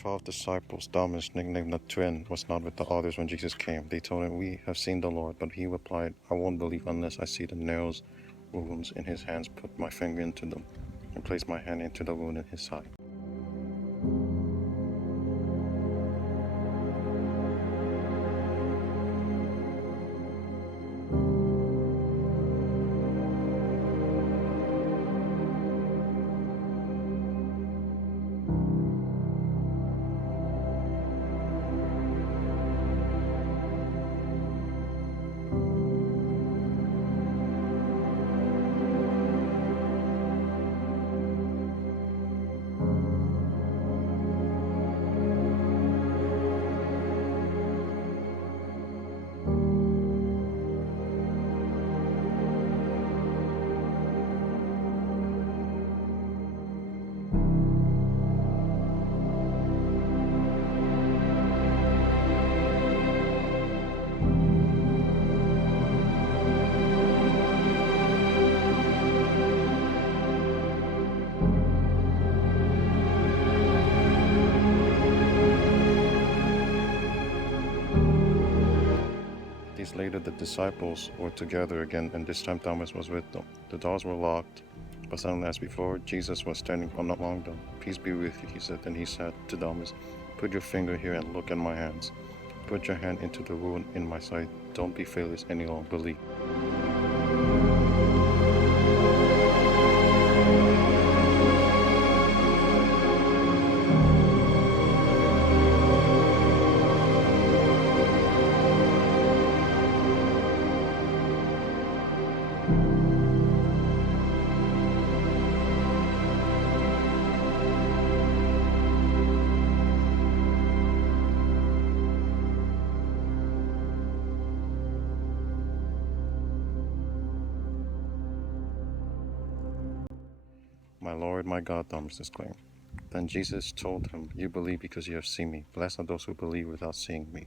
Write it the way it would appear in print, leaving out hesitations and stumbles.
12 disciples, Thomas, nicknamed the twin, was not with the others when Jesus came. They told him, "We have seen the Lord." But he replied, "I won't believe unless I see the nails wounds in his hands, put my finger into them, and place my hand into the wound in his side." Days later, the disciples were together again, and this time Thomas was with them. The doors were locked, but suddenly, as before, Jesus was standing among them. "Peace be with you," he said. Then he said to Thomas, "Put your finger here and look at my hands. Put your hand into the wound in my side. Don't be faithless any longer, believe." "My Lord, my God," Thomas exclaimed. Then Jesus told him, "You believe because you have seen me. Blessed are those who believe without seeing me."